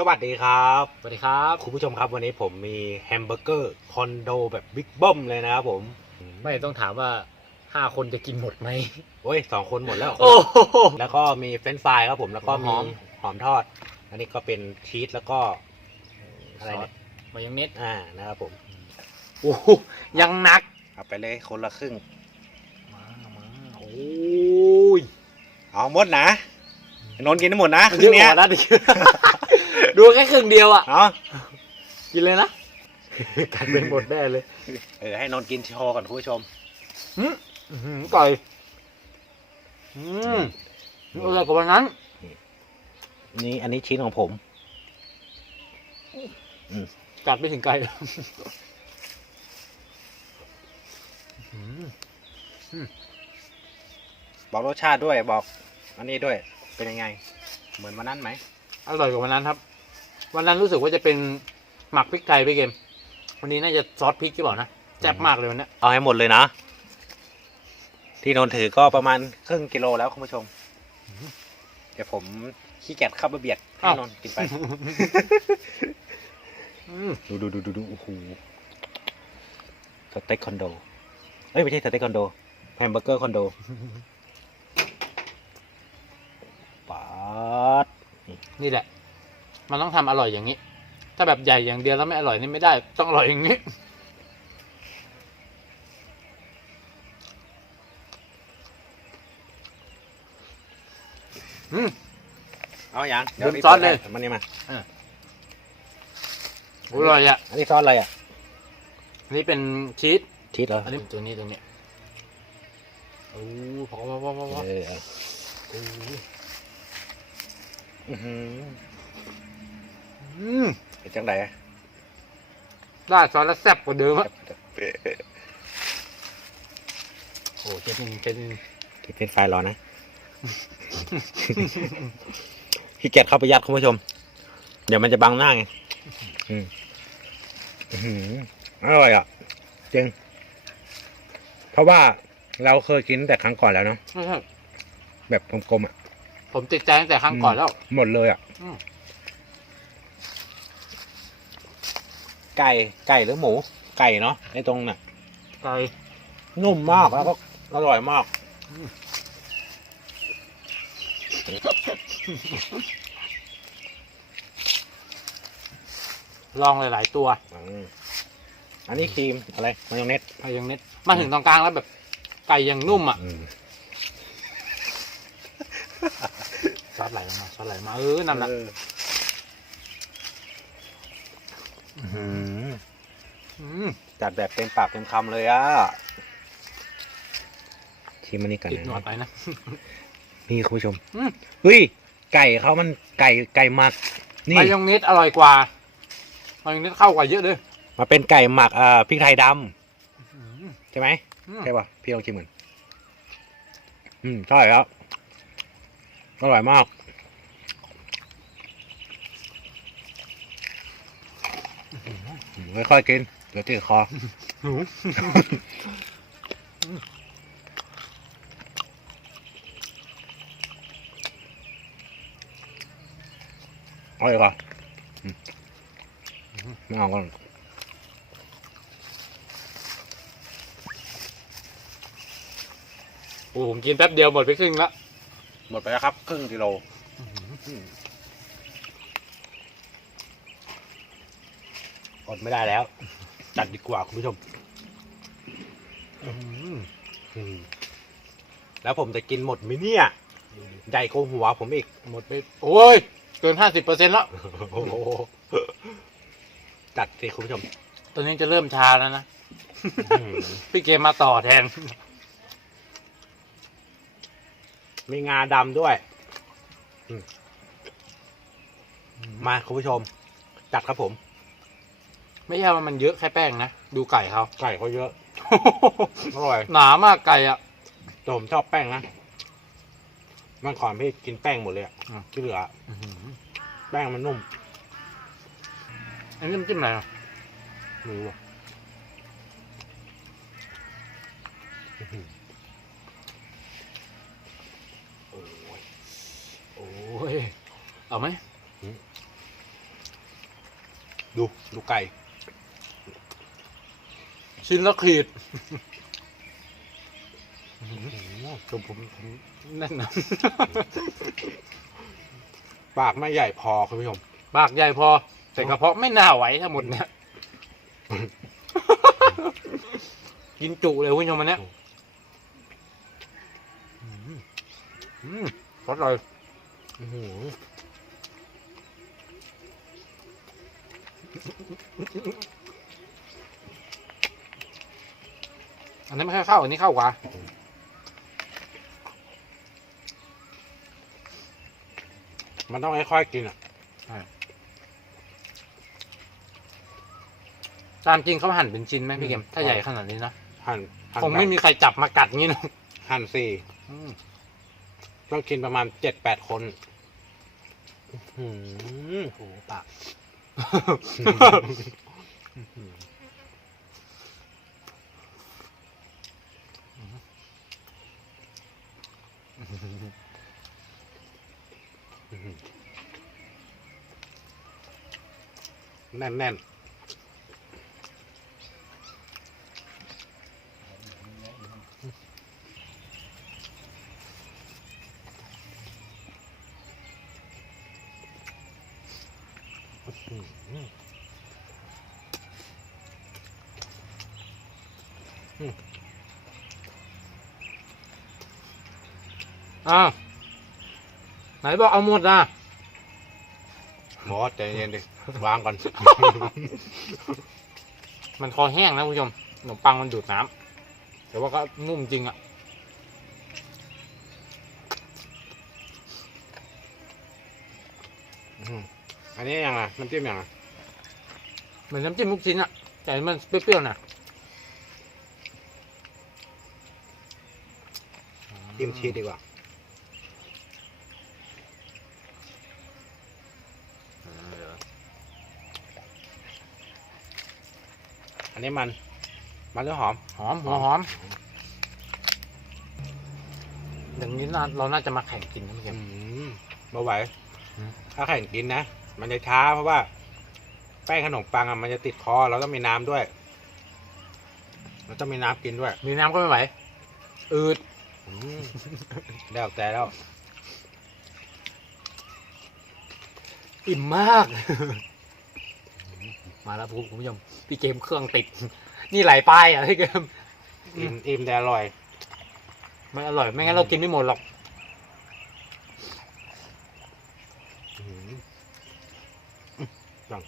สวัสดีครับ สวัสดีครับ คุณผู้ชมครับวันนี้ผมมีแฮมเบอร์เกอร์คอนโดแบบบิ๊กเบิ้มเลยนะครับผม ไม่ต้องถามว่าห้าคนจะกินหมดไหมโอ้ยสองคนหมดแล้ว โอ้โหแล้วก็มีเฟรนช์ฟรายครับผมแล้วก็หมีอมหอมทอด อันนี้ก็เป็นชีสแล้วก็ อะไรซอเนี่สยมายองเนสอ่านะครับผมโอ้โหยังหนัก เอาไปเลยคนละครึ่ง มามาโอ้ยเอาหมดนะนนท์กินได้หมดนะครึ่งเนี้ย เยอะกว่านั้นอีก ดูแค่ครึ่งเดียวอะเอากินเลยนะกันเป็นหมดแน่เลยเออให้นนท์กินโชว์ก่อนคุณผู้ชม อื้อหือก่อยอืมอร่อยกว่าวันนั้น นี่อันนี้ชิ้นของผม กัดไปถึงไกลอืมบอกรสชาติด้วยบอก อันนี้ด้วยเป็นยังไง เหมือนวันนั้นไหมอร่อยกว่าวันนั้นครับ วันนั้นรู้สึกว่าจะเป็นหมักพริกไทยไปเกม วันนี้น่าจะซอสพริกหรือเปล่านะแซ่บมากเลยวันเนี้ยเอาให้หมดเลยนะ ที่นนท์ถือก็ประมาณครึ่งกิโลแล้วคุณผู้ชม เดี๋ยวผมขี้เกียจเข้าไปเบียดให้นนท์กินไปอืมดูดูดูดูดูโอ้โหสเต็กคอนโดเอ้ยไม่ใช่สเต็กคอนโดแฮมเบอร์เกอร์คอนโดป๊าดนี่แหละ มันต้องทำอร่อยอย่างนี้ ถ้าแบบใหญ่อย่างเดียวแล้วไม่อร่อยนี่ไม่ได้ ต้องอร่อยอย่างนี้อืมเอาอย่างดื่มซอสเลยมันนี่มาอร่อยอะ อันนี้ซอสอะไรอะ อันนี้เป็นชีส ชีสเหรอ อันนี้ตัวนี้ตัวนี้โอ้พอพอพอพอพอเออเอาโอ้อื้อหือ อืมเป็นจังไดอะราดซอสแล้วแซ่บกว่าเดิมอะโอ้เจ็ดนิดนึงเจ็ดนิดนึงที่เป็นไฟล์รอนะขี้เกียจเข้าไปยัดคุณผู้ชม เดี๋ยวมันจะบังหน้าไงอืมอื้อหืออร่อยอะจริง เพราะว่าเราเคยกินแต่ครั้งก่อนแล้วเนาะไม่ใช่แบบกลมๆอะผมติดใจตั้งแต่ครั้งก่อนแล้ว หมดเลยอะอืม ไก่ไก่หรือหมู ไก่เนาะไอ้ตรงน่ะ ไก่นุ่มมากแล้วก็อร่อยมาก ลองหลาย ๆ ตัวอืมอันนี้ครีมอะไรมายองเนสไก่ยังเน็ตมาถึงตรงกลางแล้วแบบ ไก่ยังนุ่มอะอืมซอสไหลมาซอสไหลมาเออนั่นแหละ เอออื้อหือ อืม จัดแบบเต็มปากเต็มคำเลยอะชิมอันนี้กันติดหนวดนะไปนะ นี่คุณผู้ชมอืมเฮ้ย ไก่เขามันไก่ไก่หมัก นี่มายองเนสอร่อยกว่ามายองเนสเข้ากว่าเยอะเลยมาเป็นไก่หมักอ่าพริกไทยดอืมำใช่ไหมอืมใช่ป่ะพี่ลองชิมเหมือนอืมใช่แล้วอร่อยมาก อืม ค่อยๆกิน เดี๋ยวติดคอหูเอาเลยก่อนอืมไม่เอาก่อนโอ้ผมกินแป๊บเดียวหมดไปครึ่งละ หมดไปแล้วครับ ครึ่งกิโล อดไม่ได้แล้ว จัดดีกว่าคุณผู้ชมอืมอืมแล้วผมจะกินหมดไหมเนี่ยใหญ่กว่าหัวผมอีก หมดไป โอ้ย เกินห้าสิบเปอร์เซ็นต์แล้วโอ้โหจัดสิคุณผู้ชม ตอนนี้จะเริ่มชาแล้วนะอืมพี่เกมมาต่อแทน มีงาดำด้วยอืมมาคุณผู้ชม จัดครับผม ไม่ใช่ว่ามันเยอะแค่แป้งนะ ดูไก่เขา ไก่เขาเยอะ อร่อย หนามากไก่อะ แต่ผมชอบแป้งนะเมันก่อนพี่กินแป้งหมดเลยอะอืมที่เหลือแป้งมันนุ่มอันนี้มันจิ้มอะไรอะไม่รู้อะอื้อหือโอ้ยโอ้ย เอาไหมอืมดูดูไก่ ชิ้นละขีดผมผมผมแน่นนะปากไม่ใหญ่พอคุณผู้ชมปากใหญ่พอ แต่กระเพาะไม่น่าไหวทั้งหมดเนี่ย กินจุเลยคุณผู้ชมมันเนี้ยอืมรสอร่อยอื้อหื ออันนี้ไม่ค่อยเข้า อันนี้เข้ากว่า มันต้องค่อยๆกินอะตามจริงเขาหั่นเป็นชิ้นไหมพี่เกมถ้าใหญ่ขนาดนี้นะหั่นหั่นคงไม่มีใครจับมากัดงี้นะหั่นสี่ต้องกินประมาณเจ็ดแปดคนอื้อหือโอ้โหปาก แน่นแน่นอ้าวไหนบอกเอาหมดอะ อใจเย็นดิวางก่อน มันคอแห้งนะคุณผู้ชมขนมปังมันดูดน้ำแต่ว่าก็นุ่มจริงอะอื้อหืออันนี้ยังไงน้ำจิ้มยังไงเหมือนน้ำจิ้มลูกชิ้นอะแต่มันเปรี้ยวๆนะจิ้มชีสดีกว่า นนี้มัน มันหรือหอม หอมหัวหอม อย่างนี้น่าเราน่าจะมาแข่งกินนะพี่เกอืมมบ่ไหว อืม ถ้าแข่งกินนะ มันจะช้าเพราะว่า แป้งขนมปังอะมันจะติดคอ เราต้องมีน้ำด้วย เราต้องมีน้ำกินด้วย มีน้ำก็ไม่ไหว อืดอืมแล้วแต่แล้ว อิ่มมาก มาแล้วคุณผู้ชม พี่เกมเครื่องติด นี่ไหลไปอะพี่เกมอิ่มอิ่มแต่อร่อยไม่อร่อยไม่งั้นเรากินไม่หมดหรอกอืมจัง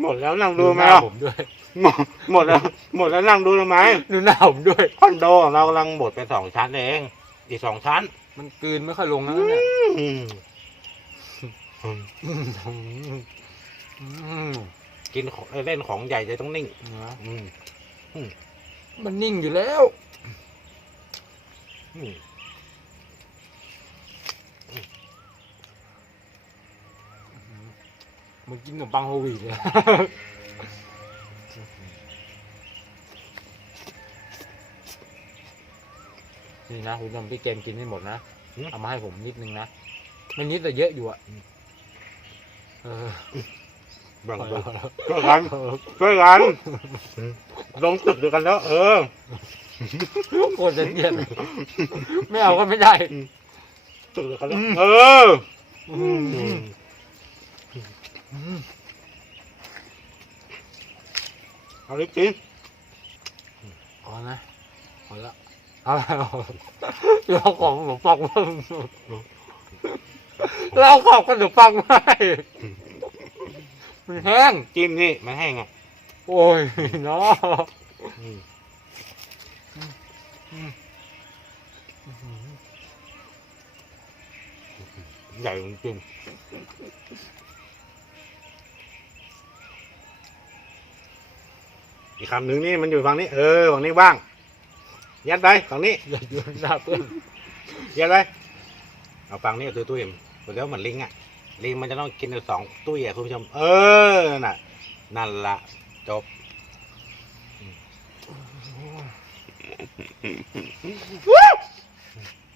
หมดแล้วนั่งดูไหมหน้าอะผมด้วย หมดหมดแล้ว หมดแล้วนั่งดูทำไมดูหน้าผมด้วยคอนโดของเรากำลังหมดไปสองชั้นเอง อีกสองชั้น มันกลืนไม่ค่อยลงนะเนี่ยอืมอืมอืมอืม กินของเล่นของใหญ่จะต้องนิ่งนะอืมมันนิ่งอยู่แล้วอืมมันกินขนมปังโฮลวีตเลยนี่นะคุณผู้ชมพี่เกมกินให้หมดนะ เอามาให้ผมนิดนึงนะไม่นิดแต่เยอะอยู่อะ เออแบ่งช่วยกันช่วยกันลงตึกด้วยกันแล้ว เออโคตรเกลียดไม่เอาก็ไม่ได้ตึกด้วยกันแล้วเออเอาลิปกินพอนะพอละเอาแล้วเราของขนมปังมา เราของขนมปังไม่มันแห้ง จิ้มนี่มันแห้งอะโอ้ยเนาะอืมใหญ่จริงๆอีกคำหนึ่งนี่มันอยู่ฝั่งนี้ เออฝั่งนี้ว่าง ยัดไปฝั่งนี้อย่าอยู่หน้าเพื่อนยัดไปเอาฝั่งนี้คือตู้เอ็ม เดี๋ยวเหมือนลิงอะ ลิงมันจะต้องกินอยู่สองตู้อะคุณผู้ชม เออ น่ะ นั่นละจบ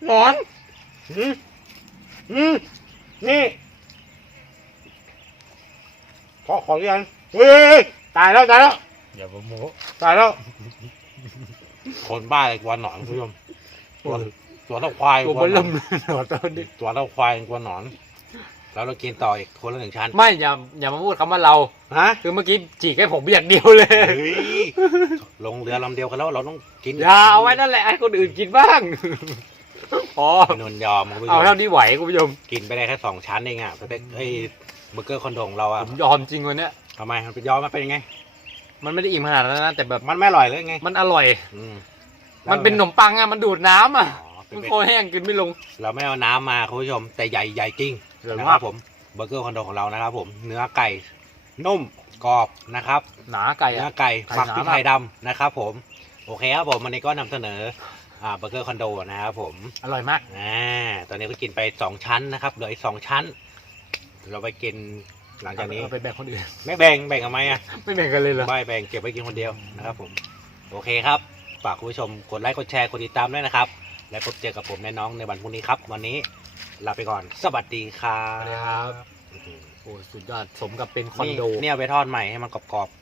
หนอนอืมอืมนี่อขอเรียนเฮ้ยตายแล้วตายแล้ว อย่ามาโม้ตายแล้ว คนบ้าเลยกว่าหนอนคุณผู้ชม ตัวตัวเท่าควายตัวกเบว่าหนลอนมหนอนตัวนี้ตัวเท่าควายกว่าหนอน แล้วเรากินต่ออีกคนละหนึ่งชั้นไม่อย่าอย่ามาพูดคำว่าเราฮะคือเมื่อกี้จีกให้ผมอย่างเดียวเลยเฮ้ยลงเรือลำเดียวกันแล้วเราต้องกินอย่าเอาไว้นั่นแหละให้คนอื่นกินบ้างพอนนยอมคุณผู้ชเอามเท่าที่ไหวคุณผู้ชมกินไปได้แค่สองชั้นเองอะสเต็กไอ้เบอร์เกอร์คอนโดของเราอะผมยอมจริงวันเนี้ยทำไมมันเป็นยอมมันเป็นยังไง มันไม่ได้อิ่มขนาดนั้นนะแต่แบบมันไม่อร่อยเลยไง มันอร่อยอืมมันเป็นขนมปังอะมันดูดน้ำอะอ๋อเป็น มันเป็นโคแห้งกินไม่ลง เราไม่เอาน้ำมาคุณผู้ชม แต่ใหญ่ใหญ่จริงเดี๋ยวนะคว่ารับผมเบอร์เกอร์คอนโดของเรานะครับ ผมเนื้อไก่นุ่มกรอบนะครับหนาไก่เนื้ออะ ไก่ไก่หมักพริกหนาไทยดำนะครับ ผมโอเคครับผมวันนี้ก็นำเสนออ่าเบอร์เกอร์คอนโดนะครับผมอร่อยมาก อ่าตอนนี้ก็กินไปสองชั้นนะครับเหลืออีกสองชั้น เราไปกินหลังจากนี้เอาไปแบ่งคนอื่น ไม่แบ่งแบ่งทำไมอะ ไม่แบ่งกันเลยเหรอไม่แบ่งเก็บไว้กินคนเดียวนะครับผม โอเคครับ ฝากคุณผู้ชมกดไลค์ กดแชร์ กดติดตามด้วยนะครับ และพบเจอกับผมแน่น้องในวันพรุ่งนี้ครับ วันนี้ลาไปก่อน สวัสดีครัสวัสดีบครับโอ้สุดยอดสมกับเป็นคอนโดนี่เนี่ยเอาไปทอดใหม่ให้มันกรอบๆนี่